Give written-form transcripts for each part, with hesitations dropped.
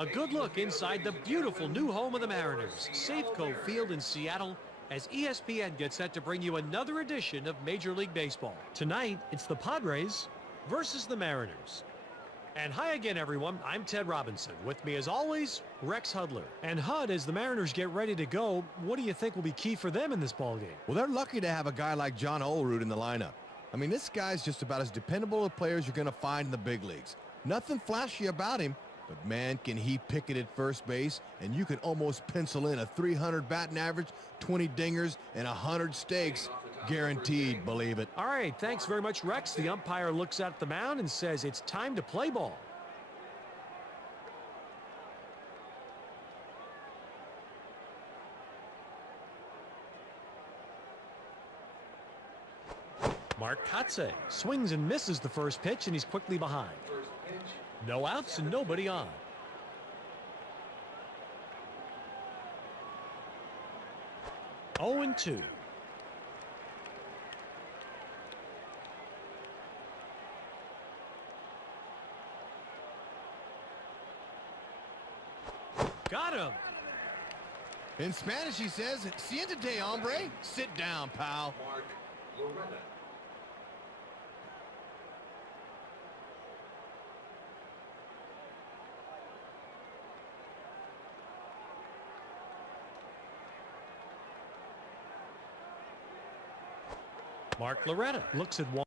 A good look inside the beautiful new home of the Mariners, Safeco Field in Seattle, as ESPN gets set to bring you another edition of Major League Baseball. Tonight, it's the Padres versus the Mariners. And hi again, everyone. I'm Ted Robinson. With me, as always, Rex Hudler. And Hud, as the Mariners get ready to go, what do you think will be key for them in this ballgame? Well, they're lucky to have a guy like John Olerud in the lineup. I mean, this guy's just about as dependable a player as you're going to find in the big leagues. Nothing flashy about him, but man, can he pick it at first base, and you can almost pencil in a 300 batting average, 20 dingers, and 100 steaks. Guaranteed, believe it. All right, thanks very much, Rex. The umpire looks at the mound and says it's time to play ball. Mark Kotsay swings and misses the first pitch, and he's quickly behind. No outs and nobody on. Oh and 2. Got him. In Spanish, he says, "Siéntate, hombre." Sit down, pal. Mark Loretta. Mark Loretta looks at one.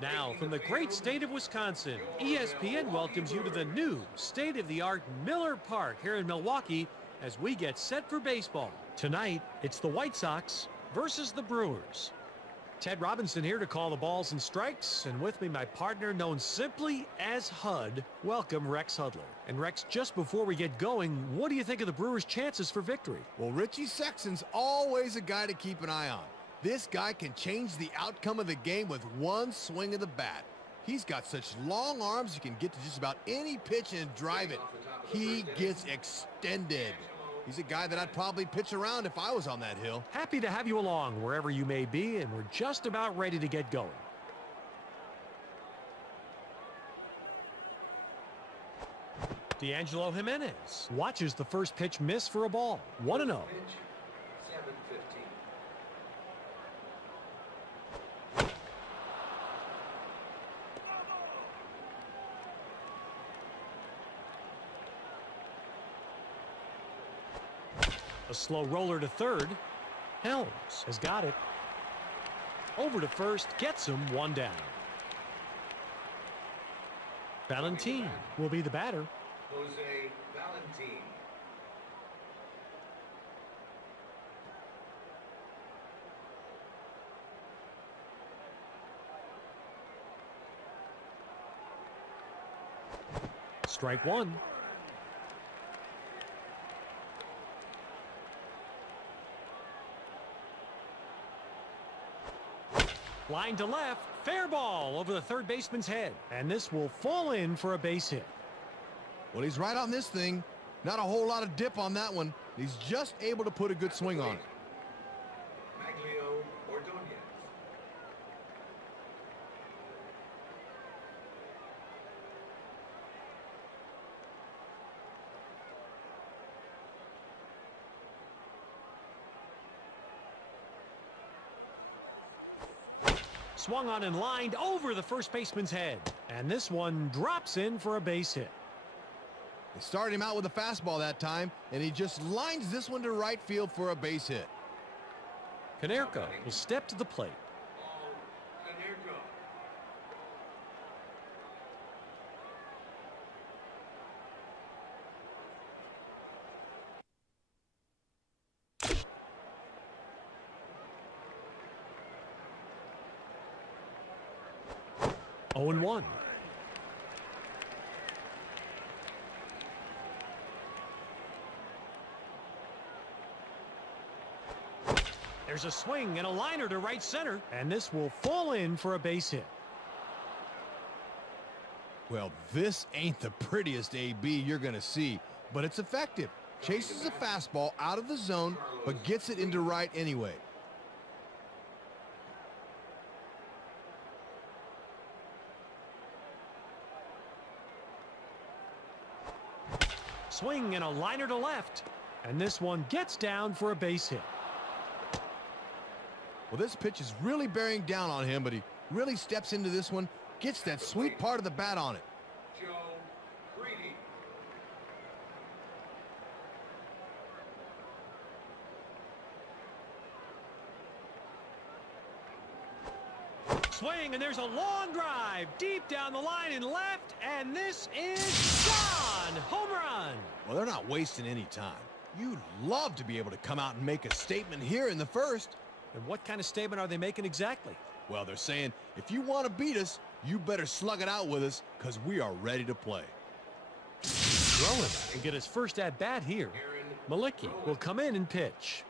Now, from the great state of Wisconsin, ESPN welcomes you to the new state-of-the-art Miller Park here in Milwaukee as we get set for baseball. Tonight, it's the White Sox versus the Brewers. Ted Robinson here to call the balls and strikes, and with me, my partner known simply as Hud. Welcome, Rex Hudler. And Rex, just before we get going, what do you think of the Brewers' chances for victory? Well, Richie Sexton's always a guy to keep an eye on. This guy can change the outcome of the game with one swing of the bat. He's got such long arms, you can get to just about any pitch and drive it. He gets extended. He's a guy that I'd probably pitch around if I was on that hill. Happy to have you along wherever you may be, and we're just about ready to get going. D'Angelo Jimenez watches the first pitch miss for a ball. 1-0. A slow roller to third. Helms has got it. Over to first, gets him, one down. Valentin will be the batter. Jose Valentin. Strike one. Line to left, fair ball over the third baseman's head. And this will fall in for a base hit. Well, he's right on this thing. Not a whole lot of dip on that one. He's just able to put a good swing on it. Maglio Ordonez. Swung on and lined over the first baseman's head. And this one drops in for a base hit. They started him out with a fastball that time, and he just lines this one to right field for a base hit. Konerko will step to the plate. Konerko. Oh and 1. There's a swing and a liner to right center, and this will fall in for a base hit. Well, this ain't the prettiest AB you're going to see, but it's effective. Chases a fastball out of the zone, but gets it into right anyway. Swing and a liner to left, and this one gets down for a base hit. Well, this pitch is really bearing down on him, but he really steps into this one, gets that sweet part of the bat on it. Joe Greedy. Swing, and there's a long drive deep down the line and left, and this is gone. Home run. Well, they're not wasting any time. You'd love to be able to come out and make a statement here in the first. And what kind of statement are they making exactly? Well, they're saying, if you want to beat us, you better slug it out with us, because we are ready to play. Rowan will get his first at-bat here. Malicki will come in and pitch.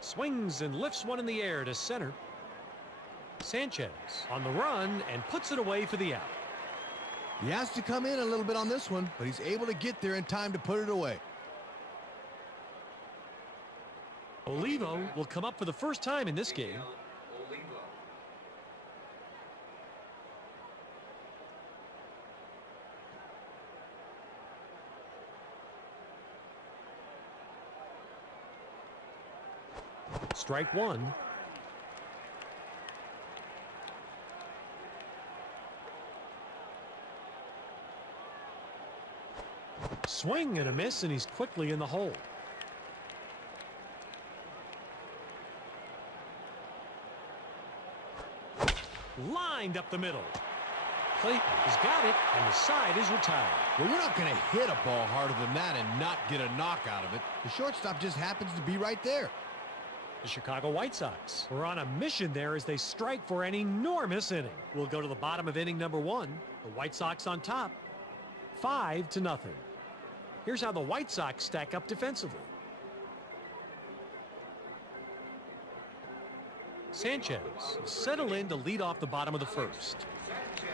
Swings and lifts one in the air to center. Sanchez on the run and puts it away for the out. He has to come in a little bit on this one, but he's able to get there in time to put it away. Olivo will come up for the first time in this game. Olivo. Strike one. Swing and a miss, and he's quickly in the hole. Lined up the middle. Clayton has got it, and the side is retired. Well, you're not going to hit a ball harder than that and not get a knock out of it. The shortstop just happens to be right there. The Chicago White Sox are on a mission there as they strike for an enormous inning. We'll go to the bottom of inning number one. The White Sox on top, 5-0. Here's how the White Sox stack up defensively. Sanchez will settle in to lead off the bottom of the first. Sanchez.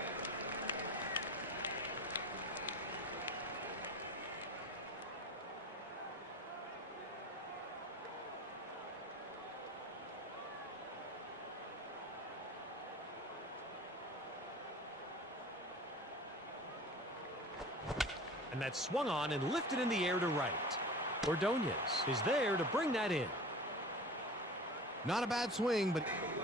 And that's swung on and lifted in the air to right. Ordonez is there to bring that in. Not a bad swing, but Eric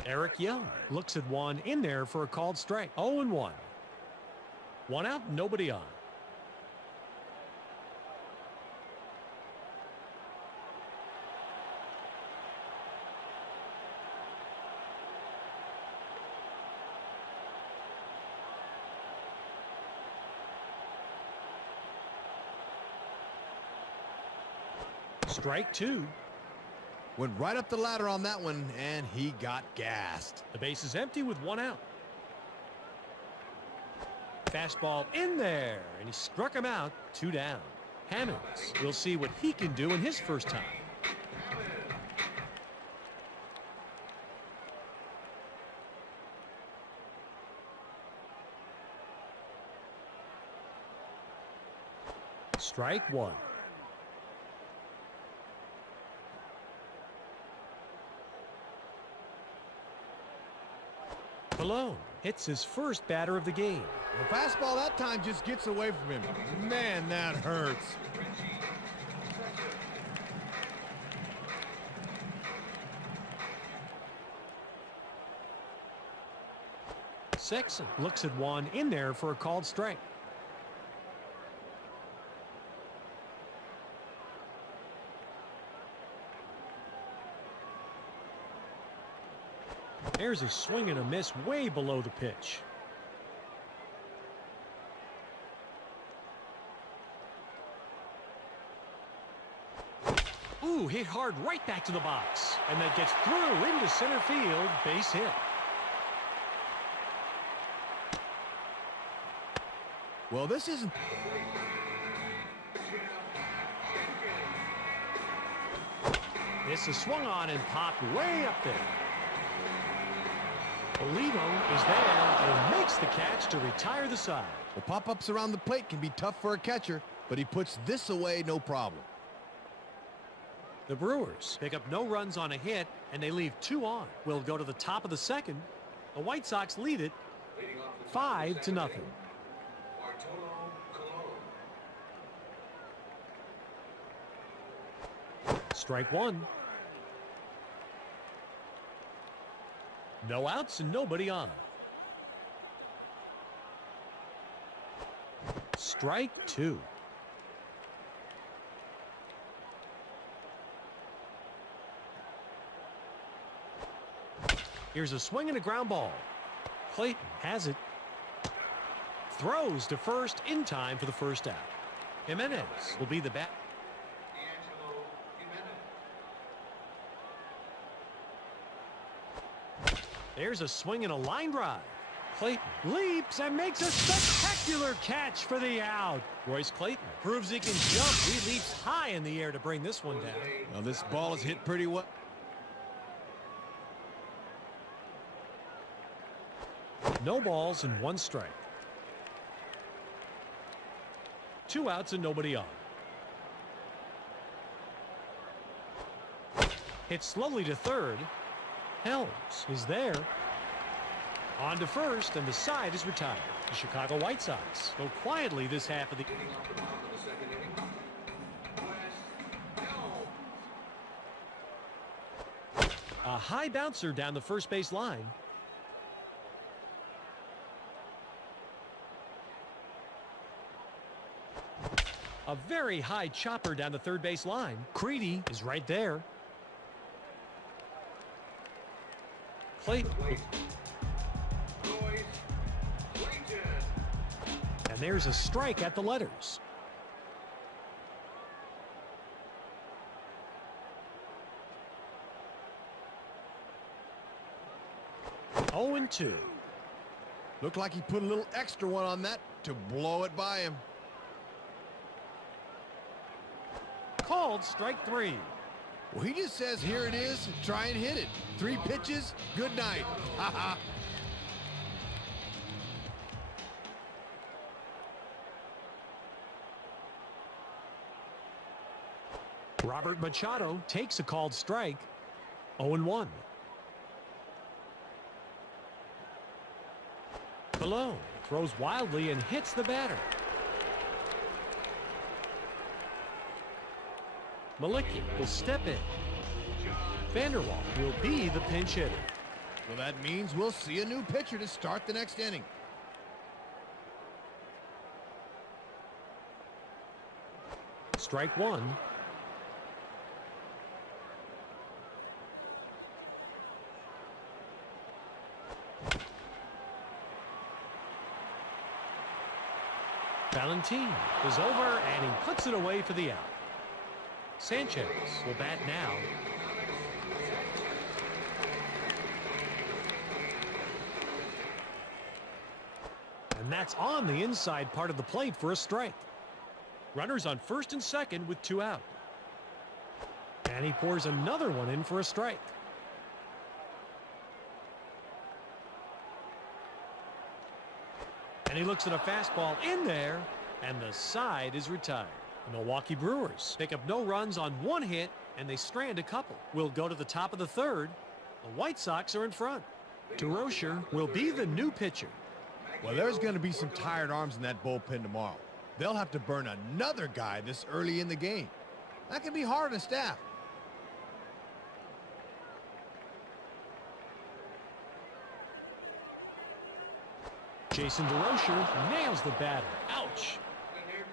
Young. Eric Young looks at one in there for a called strike. 0-1. One out, nobody on. Strike two. went right up the ladder on that one, and he got gassed. The base is empty with one out. Fastball in there, and he struck him out. 2 down. Hammonds, we'll see what he can do in his first time. Strike one. Colon hits his first batter of the game. The fastball that time just gets away from him. Man, that hurts. Sexton looks at one in there for a called strike. There's a swing and a miss way below the pitch. Ooh, hit hard right back to the box. And that gets through into center field. Base hit. Well, this isn't... This is swung on and popped way up there. Olivo is there and makes the catch to retire the side. The pop-ups around the plate can be tough for a catcher, but he puts this away no problem. The Brewers pick up no runs on a hit, and they leave 2 on. We'll go to the top of the second. The White Sox lead it 5-0. Bartolo Colon. Strike one. No outs and nobody on. Strike two. Here's a swing and a ground ball. Clayton has it. Throws to first in time for the first out. Jimenez will be the bat. D'Angelo Jimenez. There's a swing and a line drive. Clayton leaps and makes a spectacular catch for the out. Royce Clayton proves he can jump. He leaps high in the air to bring this one down. Well, this ball is hit pretty well. No balls and 1 strike. 2 outs and nobody on. Hit slowly to third. Helms is there. On to first, and the side is retired. The Chicago White Sox go quietly this half of the... Leading off the top of the second inning. Wes Helms. A high bouncer down the first base line. A very high chopper down the third base line. Creedy is right there. Clayton. Royce Clayton. And there's a strike at the letters. Oh and 2. Looked like he put a little extra one on that to blow it by him. Called strike 3. Well, he just says, here it is, try and hit it. 3 pitches, good night. Ha ha. Robert Machado takes a called strike. 0-1. Below throws wildly and hits the batter. Malicki will step in. Vanderwall will be the pinch hitter. Well, that means we'll see a new pitcher to start the next inning. Strike one. Valentin is over and he puts it away for the out. Sanchez will bat now. And that's on the inside part of the plate for a strike. Runners on first and second with 2 out. And he pours another one in for a strike. And he looks at a fastball in there, and the side is retired. The Milwaukee Brewers pick up no runs on 1 hit, and they strand a couple. We'll go to the top of the 3rd. The White Sox are in front. DeRocher will be the new pitcher. Well, there's going to be some tired arms in that bullpen tomorrow. They'll have to burn another guy this early in the game. That can be hard on a staff. Jason DeRocher nails the batter. Ouch. And here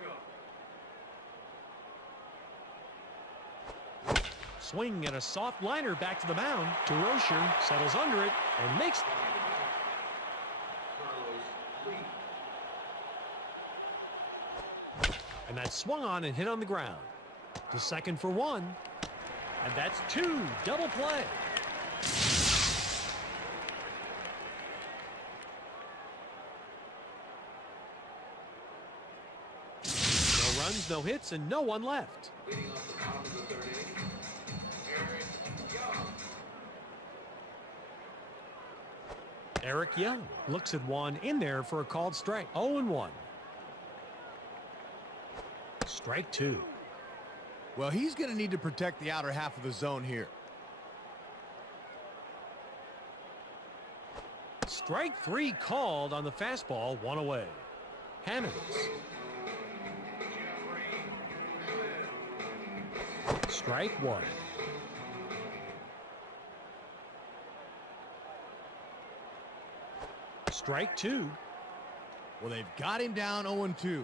comes. Swing and a soft liner back to the mound. DeRocher settles under it and makes... Carlos Lee. And that's swung on and hit on the ground. To second for 1. And that's 2. Double play. No runs, no hits, and no one left. Leading off the top of the 3rd inning, Eric Eric Young. Young looks at one in there for a called strike. 0-1. Strike 2. Well, he's going to need to protect the outer half of the zone here. Strike 3 called on the fastball, 1 away. Hammonds. Strike 1. Strike 2. Well, they've got him down 0-2.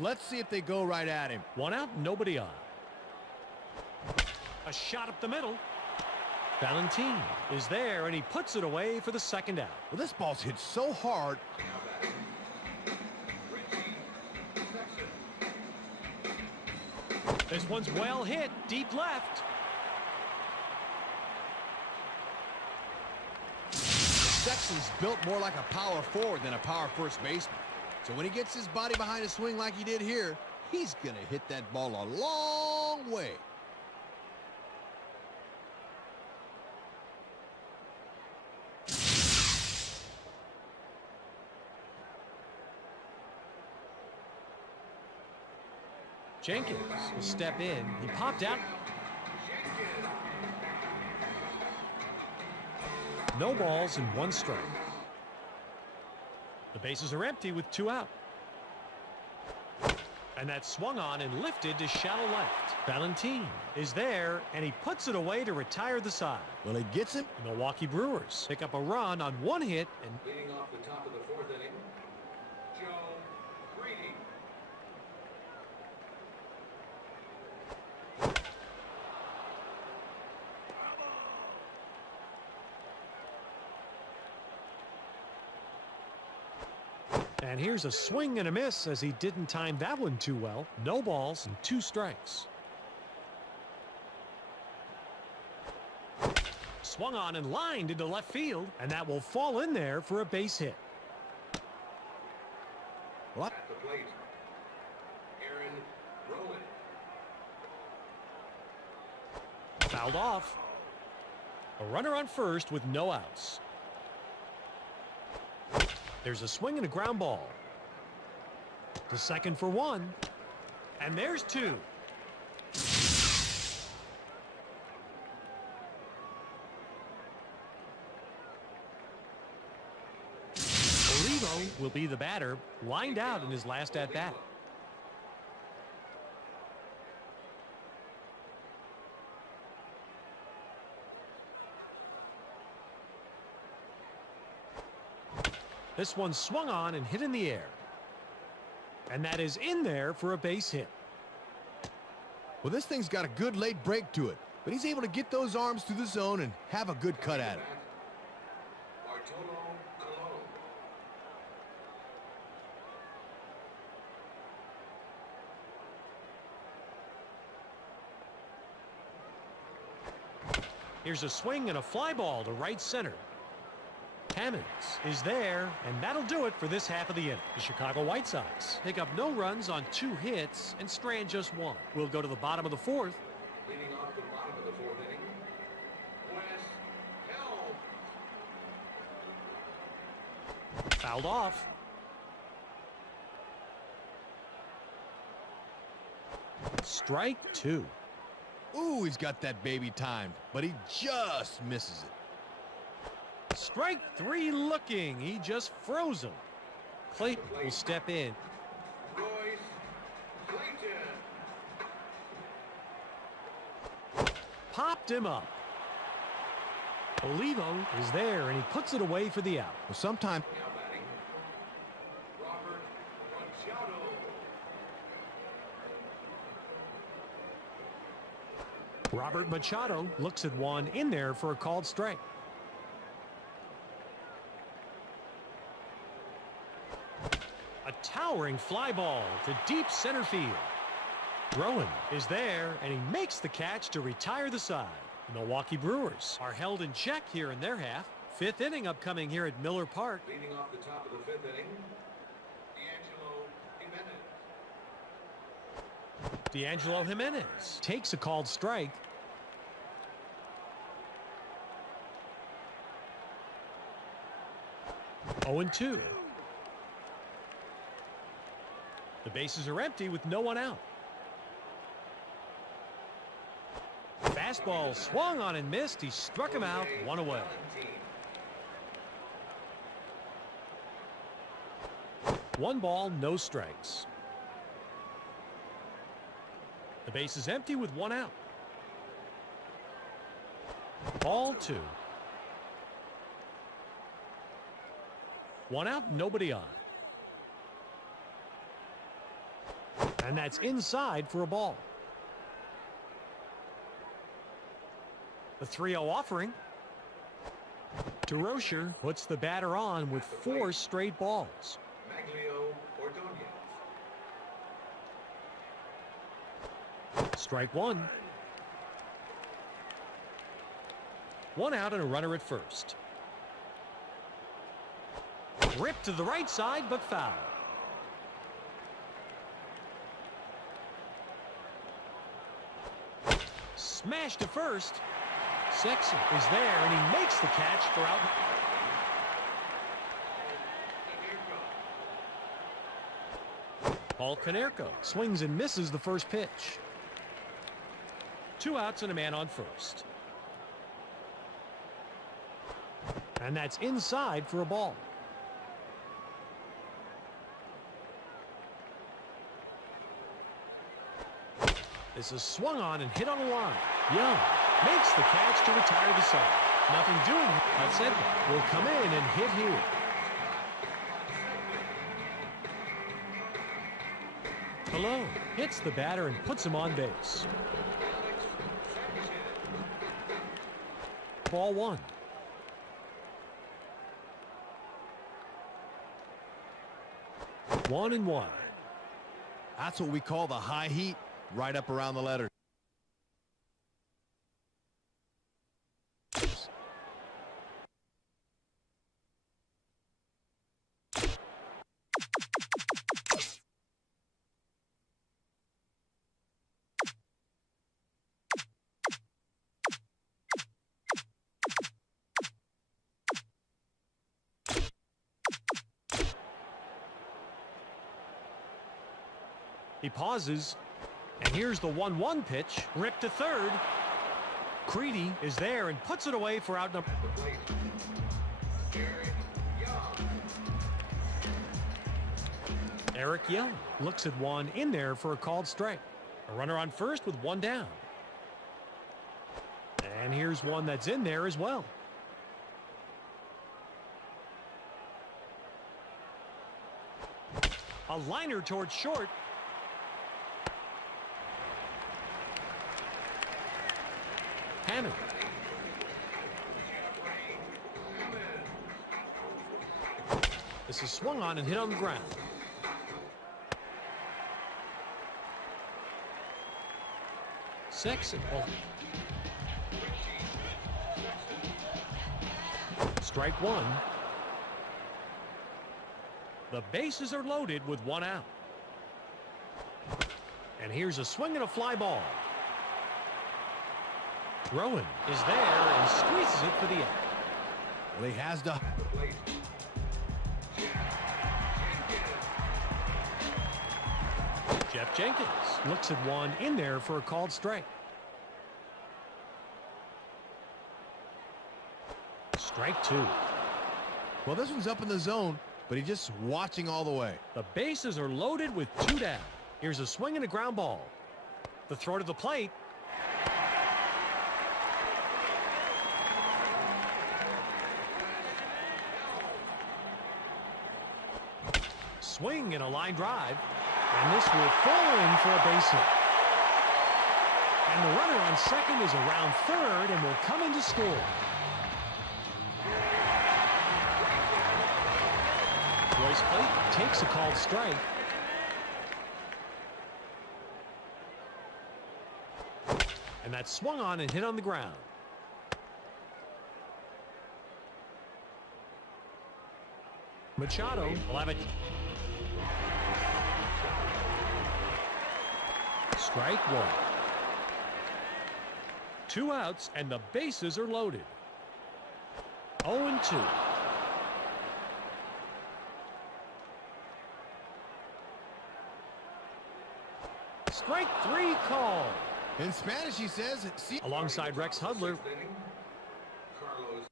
Let's see if they go right at him. 1 out, nobody on. A shot up the middle. Valentin is there, and he puts it away for the 2nd out. Well, this ball's hit so hard. This one's well hit, deep left. Sexton's built more like a power forward than a power first baseman. So when he gets his body behind a swing like he did here, he's going to hit that ball a long way. Jenkins will step in. He popped out. No balls and 1 strike. The bases are empty with 2 out. And that's swung on and lifted to shallow left. Valentin is there, and he puts it away to retire the side. Well, he gets him. The Milwaukee Brewers pick up a run on 1 hit, and Leading off the top of the 4th inning, Joe Greedy. and here's a swing and a miss as he didn't time that one too well. No balls and 2 strikes. Swung on and lined into left field, and that will fall in there for a base hit. What? At the plate, Aaron Rowan. Fouled off. A runner on first with no outs. There's a swing and a ground ball. To second for 1. And there's 2. will be the batter, lined out in his last at-bat. This one swung on and hit in the air. And that is in there for a base hit. Well, this thing's got a good late break to it, but he's able to get those arms through the zone and have a good cut at it. Bartolo Colon. Here's a swing and a fly ball to right center. Hammonds is there, and that'll do it for this half of the inning. The Chicago White Sox pick up no runs on 2 hits and strand just 1. We'll go to the bottom of the 4th. Leading off the bottom of the 4th inning, Wes Helm. Fouled off. Strike 2. Ooh, he's got that baby timed, but he just misses it. Strike 3 looking. He just froze him. Clayton will step in. Royce Clayton. Popped him up. Olivo is there, and he puts it away for the out. Well, sometimes Now batting, Robert Machado. Robert Machado looks at one in there for a called strike. A towering fly ball to deep center field. Rowan is there, and he makes the catch to retire the side. The Milwaukee Brewers are held in check here in their half. 5th inning upcoming here at Miller Park. Leading off the top of the 5th inning, D'Angelo Jimenez. D'Angelo Jimenez takes a called strike. Oh, 2. The bases are empty with no one out. Fastball swung on and missed. He struck him out. 1 away. Valentin. 1 ball, no strikes. The base is empty with 1 out. Ball 2. 1 out, nobody on. And that's inside for a ball. The 3-0 offering. DeRocher puts the batter on with 4 straight balls. Maglio Ordonez. Strike 1. 1 out and a runner at first. Ripped to the right side, but foul. Smash to first. Sexton is there, and he makes the catch for out. Paul Konerko swings and misses the first pitch. 2 outs and a man on first. And that's inside for a ball. This is swung on and hit on a line. Young makes the catch to retire the side. Nothing doing. That said, will come in and hit here. Colon hits the batter and puts him on base. Ball 1. One and 1. that's what we call the high heat, right up around the letters. He pauses, and here's the 1-1 pitch. Ripped to third. Creedy is there and puts it away for out number. At the plate, Garrett Young. Eric Young looks at one in there for a called strike. A runner on first with one down. And here's one that's in there as well. A liner towards short. Hammond. This is swung on and hit on the ground. Sexton. Strike one. The bases are loaded with one out. And here's a swing and a fly ball. Rowan is there and squeezes it for the out. Well, he has to. Jeff Jenkins looks at one in there for a called strike. Strike two. Well, this one's up in the zone, but he's just watching all the way. The bases are loaded with two down. Here's a swing and a ground ball. The throw to the plate. Swing and a line drive. And this will fall in for a base hit. And the runner on second is around third and will come in to score. Royce Clayton takes a called strike. And that's swung on and hit on the ground. Machado will have it. Strike one. Two outs and the bases are loaded. 0-2. Strike three call. In Spanish, he says, see. Alongside Rex Hudler. Carlos.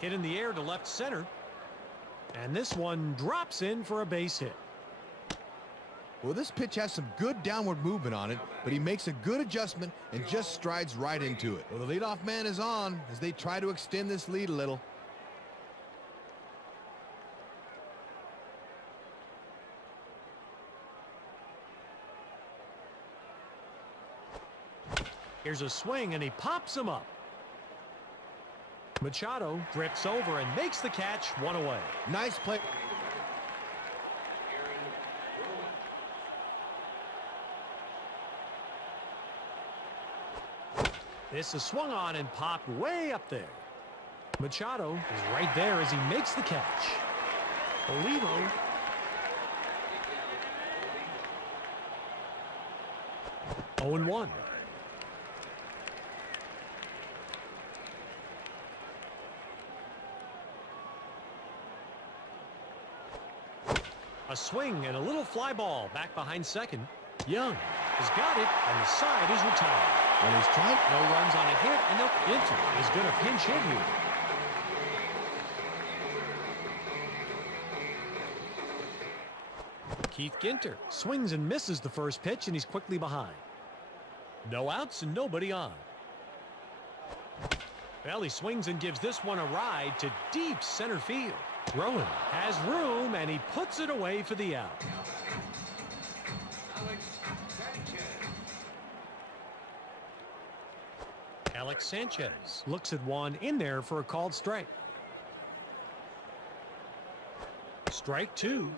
Hit in the air to left center. And this one drops in for a base hit. Well, this pitch has some good downward movement on it, but he makes a good adjustment and just strides right into it. Well, the leadoff man is on as they try to extend this lead a little. Here's a swing and he pops him up. Machado drifts over and makes the catch, one away. Nice play. This is swung on and popped way up there. Machado is right there as he makes the catch. Olivo. Oh and 1. A swing and a little fly ball back behind second. Young has got it, and the side is retired. When he's trying. No runs on a hit, and the Ginter is going to pinch hit here. Keith Ginter swings and misses the first pitch, and he's quickly behind. No outs and nobody on. Well, he swings and gives this one a ride to deep center field. Rowan has room, and he puts it away for the out. Alex Sanchez looks at one in there for a called strike. Strike two.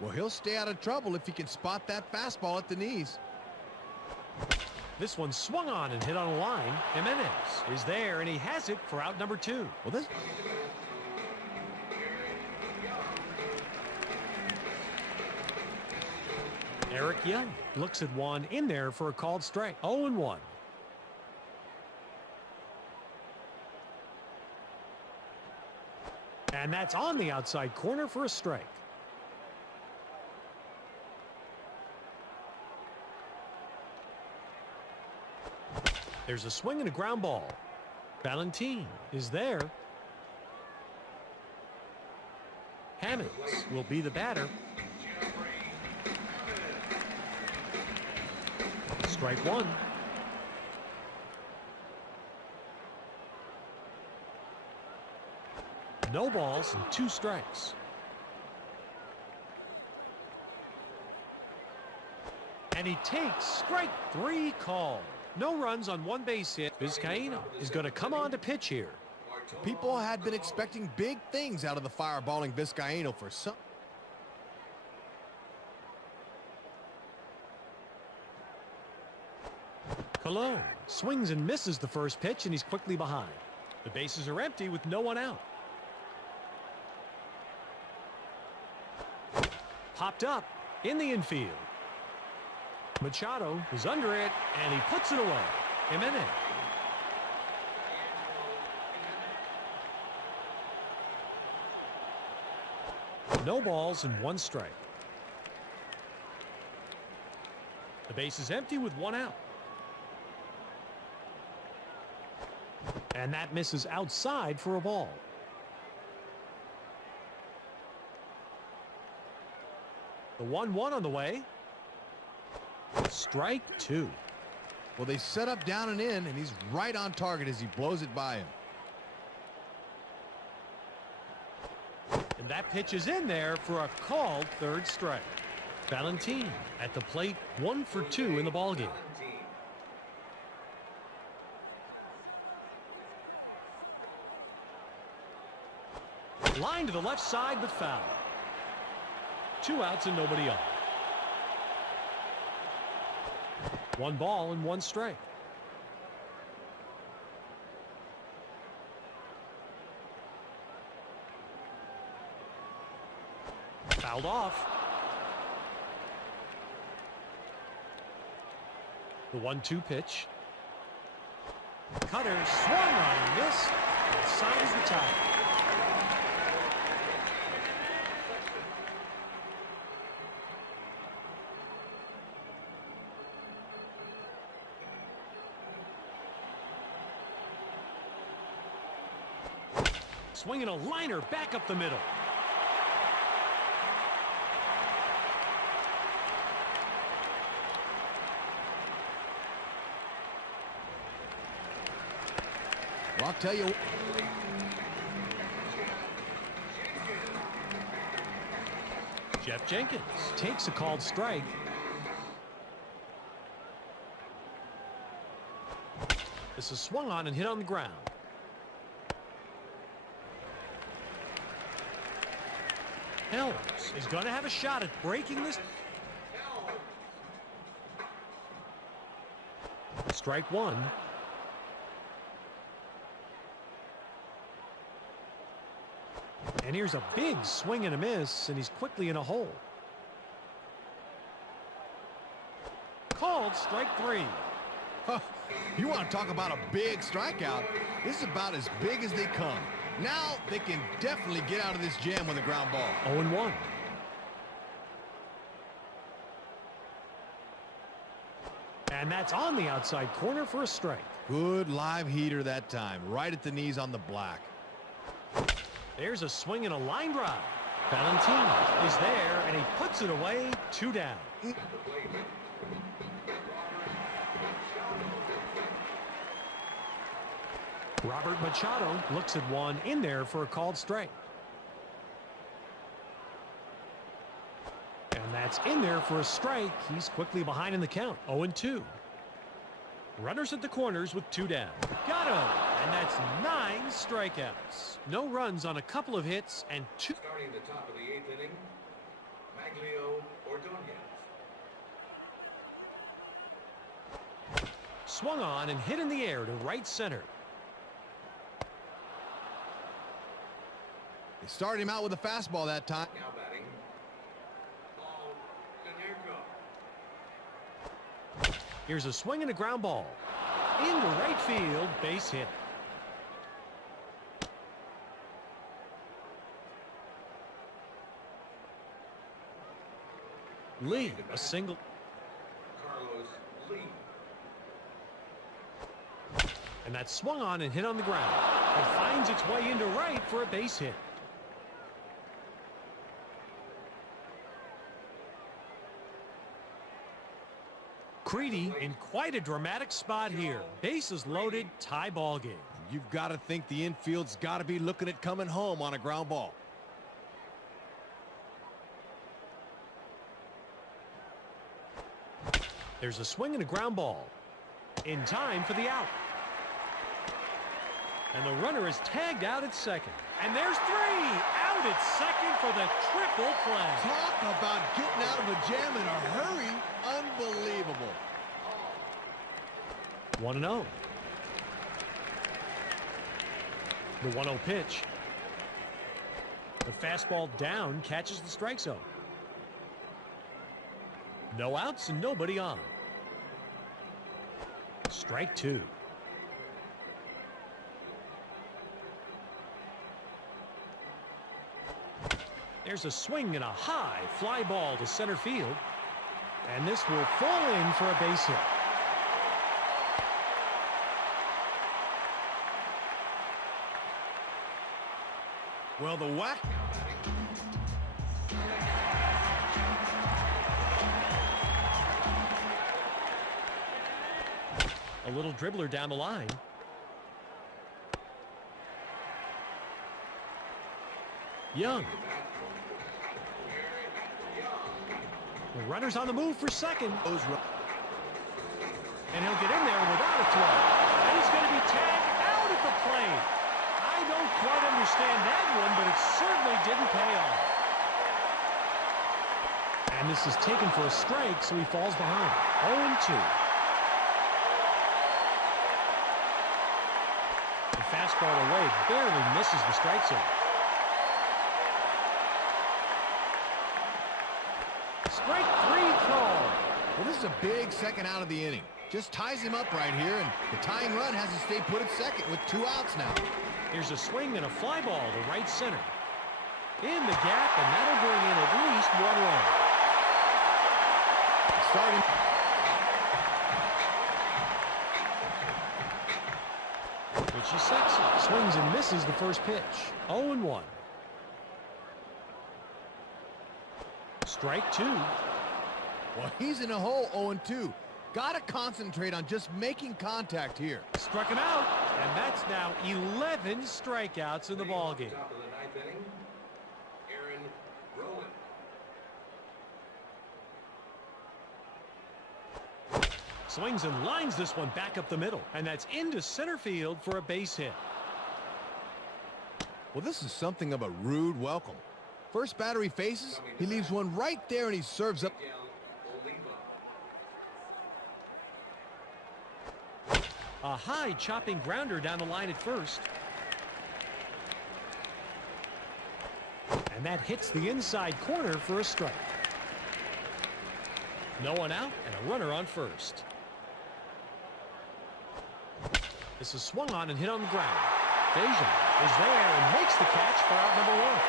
Well, he'll stay out of trouble if he can spot that fastball at the knees. This one swung on and hit on a line. Jimenez is there, and he has it for out number 2. Well, this. Eric Young looks at one in there for a called strike. 0-1. And that's on the outside corner for a strike. There's a swing and a ground ball. Valentin is there. Hammonds will be the batter. Strike one. No balls and 2 strikes. And he takes strike 3 call. No runs on 1 base hit. Vizcaino is going to come on to pitch here. People had been expecting big things out of the fireballing Vizcaino for some. Colon swings and misses the first pitch, and he's quickly behind. The bases are empty with no one out. Popped up in the infield. Machado is under it, and he puts it away. Jimenez. No balls and 1 strike. The base is empty with 1 out. And that misses outside for a ball. The 1-1 on the way. Strike 2. Well, they set up down and in, and he's right on target as he blows it by him. And that pitch is in there for a called 3rd strike. Valentin at the plate, 1 for 2 in the ballgame. Line to the left side, but foul. 2 outs and nobody on. 1 ball and 1 strike. Fouled off. The 1-2 pitch. Cutter swung on and missed. And signs the tie. Swinging a liner back up the middle. Well, I'll tell you. Jeff Jenkins takes a called strike. This is swung on and hit on the ground. Helms is going to have a shot at breaking this. Strike 1. And here's a big swing and a miss, and he's quickly in a hole. Called strike 3. Huh, you want to talk about a big strikeout? This is about as big as they come. Now they can definitely get out of this jam with a ground ball. 0-1. And that's on the outside corner for a strike. Good live heater that time, right at the knees on the black. There's a swing and a line drive. Valentin is there, and he puts it away. 2 down. Robert Machado looks at one in there for a called strike. And that's in there for a strike. He's quickly behind in the count. 0-2. Runners at the corners with 2 down. Got him. And that's 9 strikeouts. No runs on a couple of hits and 2. Starting the top of the 8th inning, Maglio Ordonez. Swung on and hit in the air to right center. They started him out with a fastball that time. Now batting, Paul Konerko. Here's a swing and a ground ball. Into right field, base hit. Lee, a single. Carlos Lee. And that swung on and hit on the ground. It finds its way into right for a base hit. Creedy in quite a dramatic spot here. Bases loaded, tie ball game. You've got to think the infield's got to be looking at coming home on a ground ball. There's a swing and a ground ball. In time for the out. And the runner is tagged out at second. And there's three. Out at second for the triple play. Talk about getting out of a jam in a hurry. Unbelievable. 1-0. The 1-0 pitch. The fastball down catches the strike zone. No outs and nobody on. Strike two. There's a swing and a high fly ball to center field. And this will fall in for a base hit. Well, the whack. A little dribbler down the line. Young. The runner's on the move for second. And he'll get in there without a throw. And he's going to be tagged out at the plate. I don't quite understand that one, but it certainly didn't pay off. And this is taken for a strike, so he falls behind. 0-2. The fastball away barely misses the strike zone. Strike three call. Well, this is a big second out of the inning. Just ties him up right here, and the tying run has to stay put at second with 2 outs now. Here's a swing and a fly ball to right center. In the gap, and that'll bring in at least 1 run. Starting. Which is sexy. Swings and misses the first pitch. 0-1. Strike two. Well, he's in a hole. 0-2. Got to concentrate on just making contact here. Struck him out, and that's now 11 strikeouts in the ballgame. Top of the 9th inning, Aaron Rowland. Swings and lines this one back up the middle, and that's into center field for a base hit. Well, this is something of a rude welcome. First batter he faces, he leaves one right there, and he serves up. A high chopping grounder down the line at first. And that hits the inside corner for a strike. No one out and a runner on first. This is swung on and hit on the ground. Deja is there and makes the catch for out number one.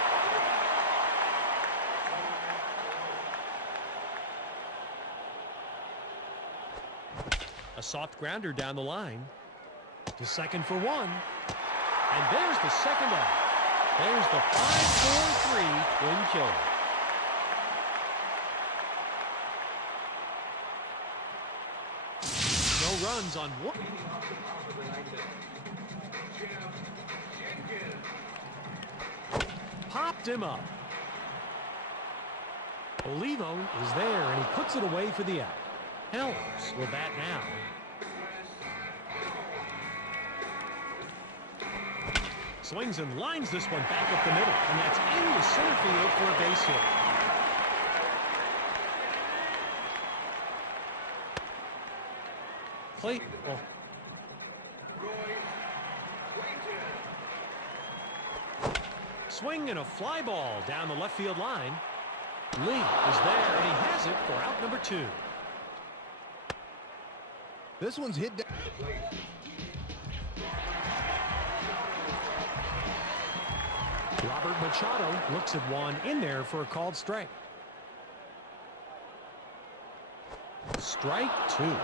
A soft grounder down the line. To second for one. And there's the second out. There's the 5-4-3 twin killer. No runs on one. Popped him up. Olivo is there, and he puts it away for the out. Helms will bat now. Swings and lines this one back up the middle, and that's into center field for a base hit. Play. Oh. Swing and a fly ball down the left field line. Lee is there, and he has it for out number two. This one's hit down. Robert Machado looks at one in there for a called strike. Strike two.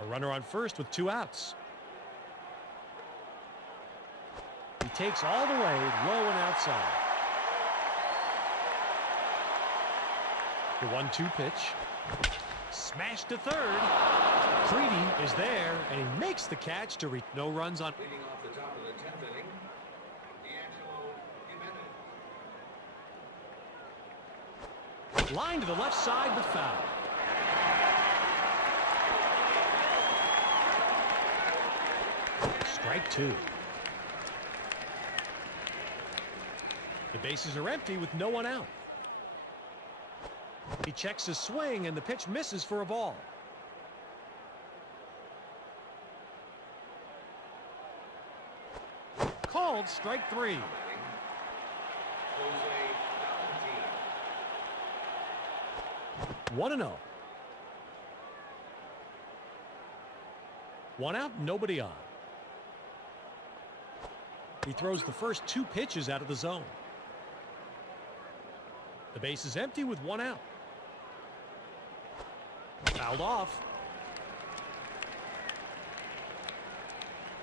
A runner on first with 2 outs. He takes all the way low and outside. The 1-2 pitch. Smash to third. Creedy is there, and he makes the catch to reach. No runs on. Leading off the top of the 10th inning, D'Angelo Jimenez. Line to the left side with foul. Strike two. The bases are empty with no one out. He checks his swing, and the pitch misses for a ball. Called strike three. Jose Valentine. 1-0. 1 out, nobody on. He throws the first 2 pitches out of the zone. The base is empty with 1 out. Fouled off.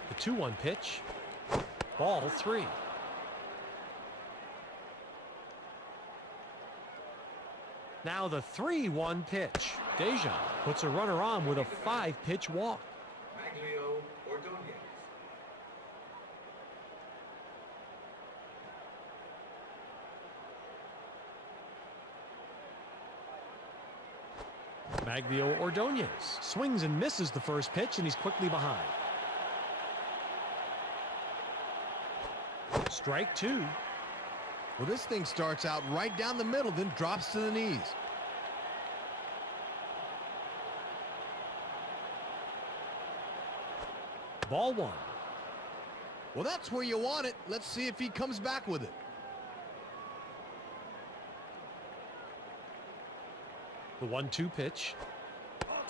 The 2-1 pitch. Ball 3. Now the 3-1 pitch. Deja puts a runner on with a 5-pitch walk. Maglio Ordonez. Maglio Ordonez swings and misses the first pitch, and he's quickly behind. Strike two. Well, this thing starts out right down the middle, then drops to the knees. Ball one. Well, that's where you want it. Let's see if he comes back with it. The 1-2 pitch.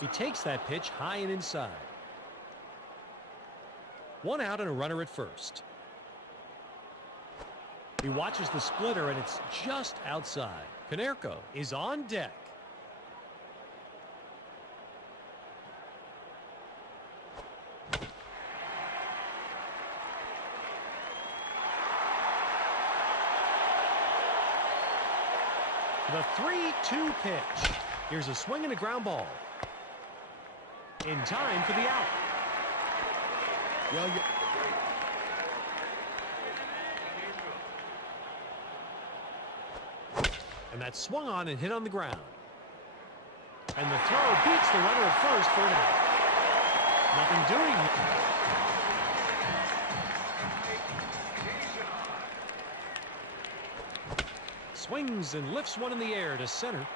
He takes that pitch high and inside. 1 out and a runner at first. He watches the splitter, and it's just outside. Konerko is on deck. The 3-2 pitch. Here's a swing and a ground ball. In time for the out. Well, And that swung on and hit on the ground. And the throw beats the runner at first for an out. Nothing doing. Swings and lifts one in the air to center.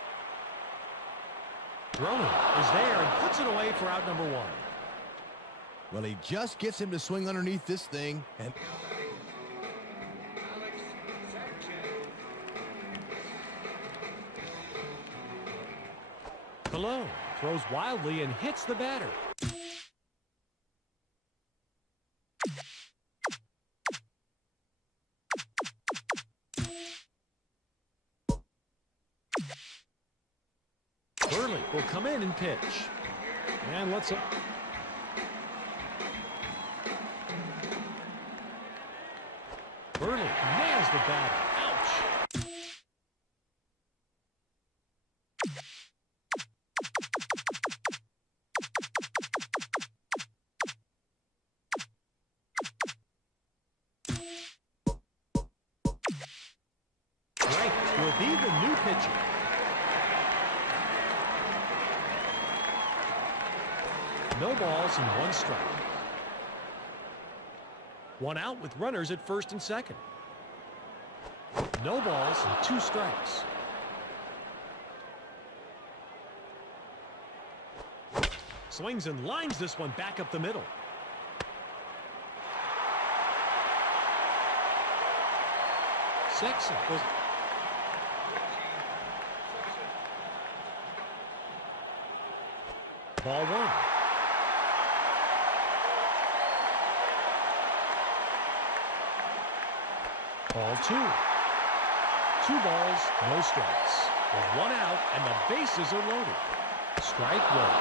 Ronan is there and puts it away for out number 1. well, he just gets him to swing underneath this thing, and Alex Sanchez. Colon throws wildly and hits the batter. Burley will come in and pitch. And let's up. Burley nails the batter. Ouch. Frank will be the new pitcher. No balls and 1 strike. 1 out with runners at first and second. No balls and 2 strikes. Swings and lines this one back up the middle. Sexton was Ball one. Ball two. 2 balls, no strikes. There's 1 out, and the bases are loaded. Strike one.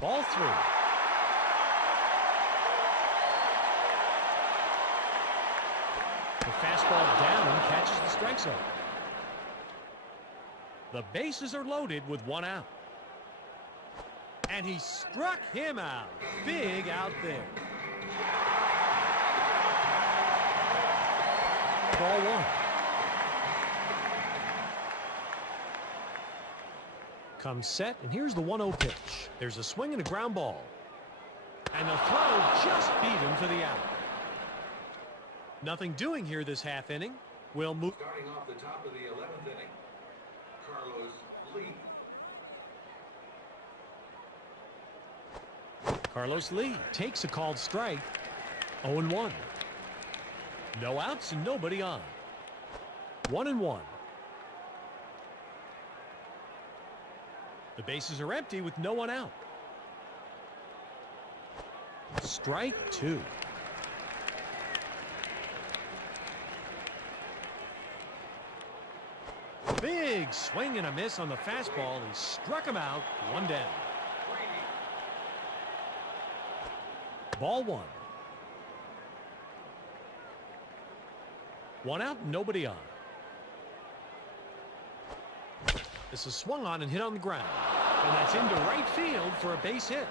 Ball three. The fastball down catches the strike zone. The bases are loaded with 1 out. And he struck him out. Big out there. Ball one. Comes set, and here's the 1-0 pitch. There's a swing and a ground ball. And the throw just beat him for the out. Nothing doing here this half inning. We'll move. Starting off the top of the 11th inning, Carlos Lee. Carlos Lee takes a called strike. 0-1. No outs and nobody on. 1-1. The bases are empty with no one out. Strike two. Big swing and a miss on the fastball. He struck him out. 1 down. Ball one. 1 out, nobody on. This is swung on and hit on the ground. And that's into right field for a base hit.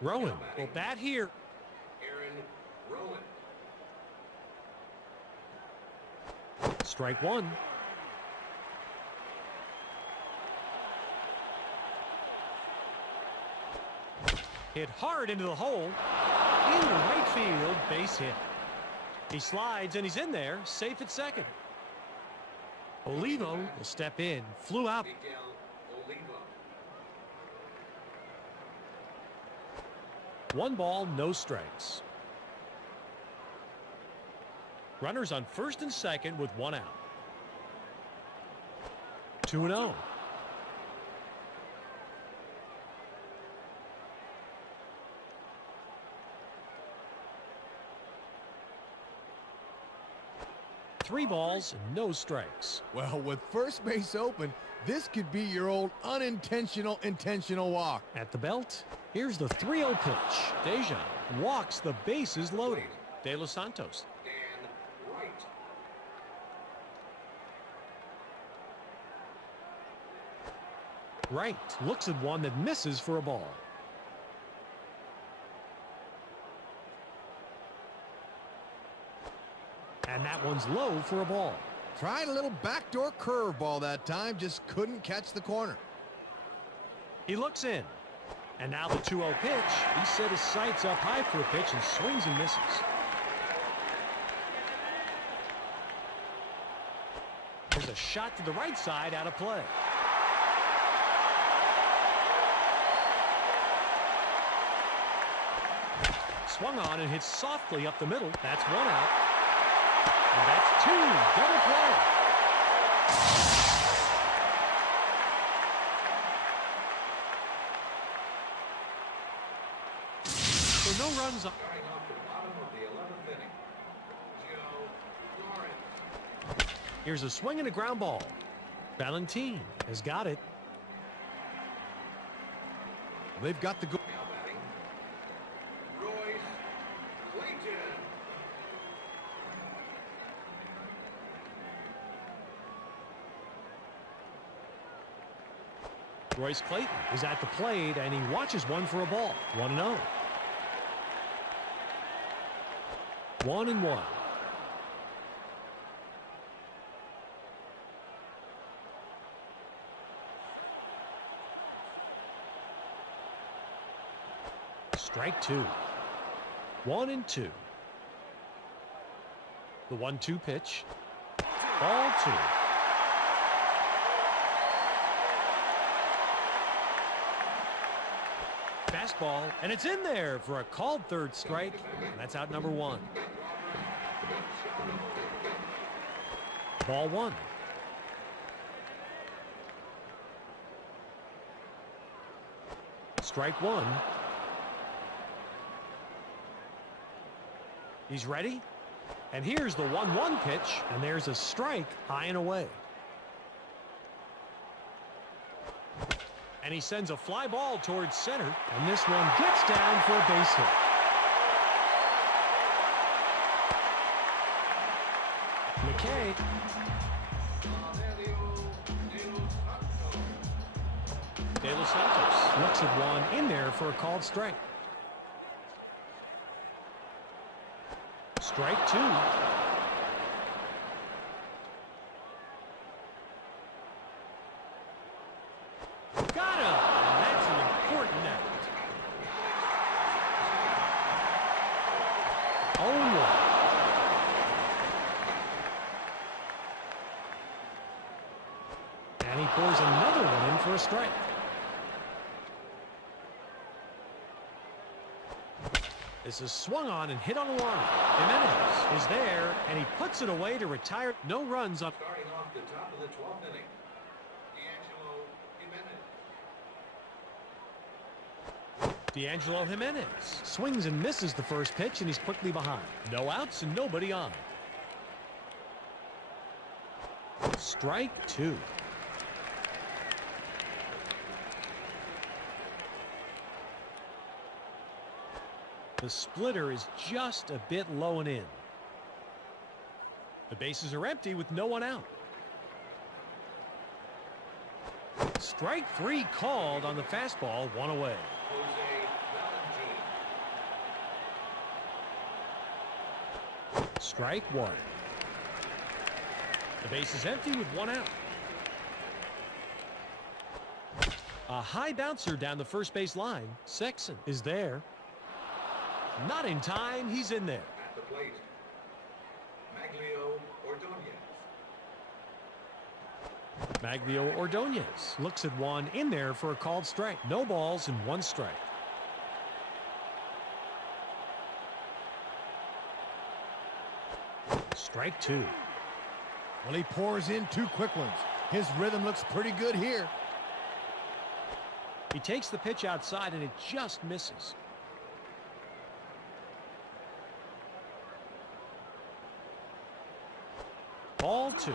Rowan will bat here. Aaron Rowan. Strike one. Hit hard into the hole. Into right field, base hit. He slides and he's in there, safe at second. Olivo will step in, flew out. Miguel Olivo. 1 ball, no strikes. Runners on first and second with 1 out. 2-0. Three balls, no strikes. Well, with first base open, this could be your old unintentional intentional walk. At the belt, here's the 3-0 pitch. Deja walks the bases loaded. De Los Santos. Dan Wright. Right looks at one that misses for a ball. And that one's low for a ball. Tried a little backdoor curveball that time, just couldn't catch the corner. He looks in. And now the 2-0 pitch. He set his sights up high for a pitch and swings and misses. There's a shot to the right side out of play. Swung on and hit softly up the middle. That's 1 out. And that's 2. Double play. So no runs on. Starting off the bottom of the 11th inning, Joe Lawrence. Here's a swing and a ground ball. Valentin has got it. They've got the goal. Now batting, Royce Clayton. Royce Clayton is at the plate, and he watches one for a ball. 1-0. 1-1. Strike two. 1-2. The 1-2 pitch. Ball two. fastball, and it's in there for a called third strike, and that's out number one. Ball one. Strike one. He's ready. And here's the 1-1 pitch, and there's a strike high and away. And he sends a fly ball towards center, and this one gets down for a base hit. McKay. De Los Santos looks at one in there for a called strike. Strike two. Got him! And that's an important out. 0-1. And he pours another one in for a strike. This is swung on and hit on the line. Jimenez is there, and he puts it away to retire. No runs up. Starting off the top of the 12th inning, D'Angelo Jimenez. D'Angelo Jimenez swings and misses the first pitch, and he's quickly behind. No outs and nobody on. Strike two. The splitter is just a bit low and in. The bases are empty with no one out. Strike three called on the fastball, one away. Jose Valentin. Strike one. The base is empty with one out. A high bouncer down the first base line. Sexton is there. Not in time. He's in there. At the plate, Maglio Ordonez. Maglio Ordonez looks at one in there for a called strike. No balls and one strike. Strike two. Well, he pours in two quick ones. His rhythm looks pretty good here. He takes the pitch outside and it just misses. Ball two.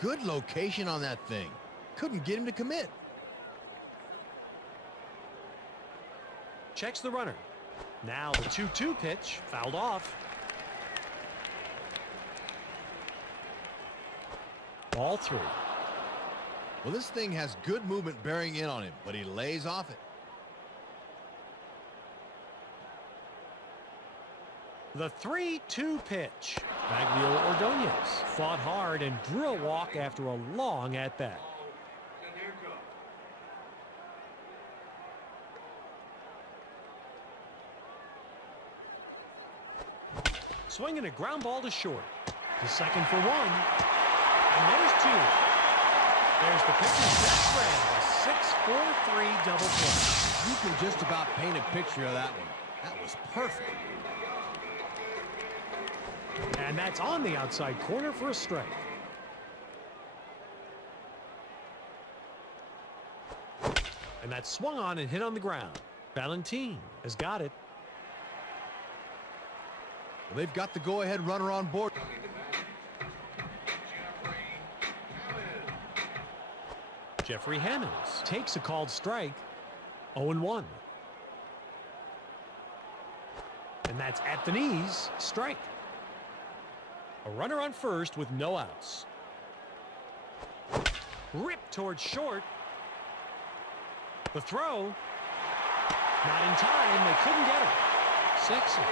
Good location on that thing. Couldn't get him to commit. Checks the runner. Now the 2-2 pitch, fouled off. Ball three. Well, this thing has good movement bearing in on him, but he lays off it. The 3-2 pitch. Maglio Ordonez fought hard and drew a walk after a long at-bat. Swinging a ground ball to short. To second for one. And there's two. There's the pitcher's best friend. A 6-4-3 double play. You can just about paint a picture of that one. That was perfect. And that's on the outside corner for a strike. And that's swung on and hit on the ground. Valentin has got it. Well, they've got the go-ahead runner on board. Jeffrey Hammonds takes a called strike. 0-1. And that's at the knees. Strike. A runner on first with no outs. Ripped towards short. The throw. Not in time. They couldn't get it. Sexton.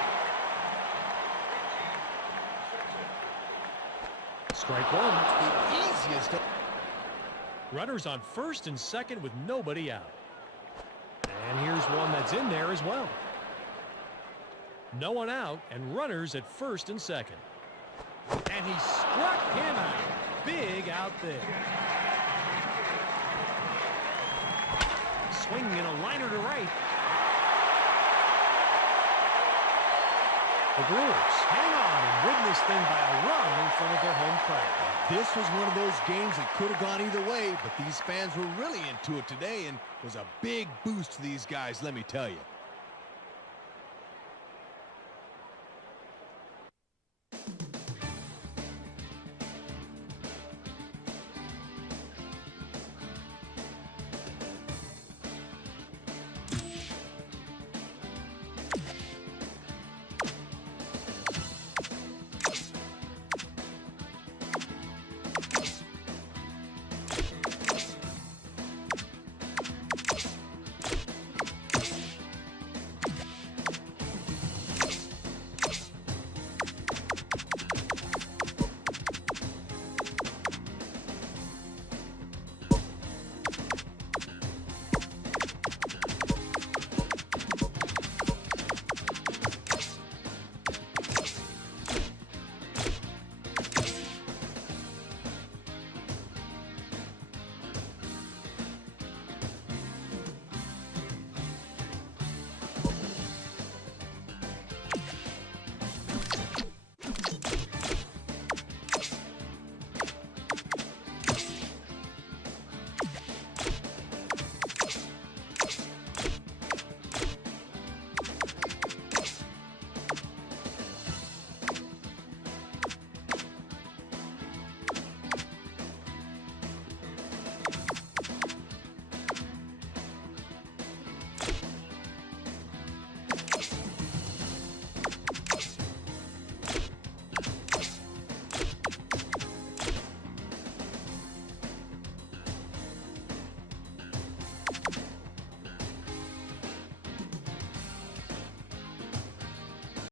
Strike one. The easiest. Runners on first and second with nobody out. And here's one that's in there as well. No one out and runners at first and second. And he struck him out. Big out there. swinging in a liner to right. The Brewers hang on and win this thing by a run in front of their home crowd. This was one of those games that could have gone either way, but these fans were really into it today, and was a big boost to these guys, let me tell you.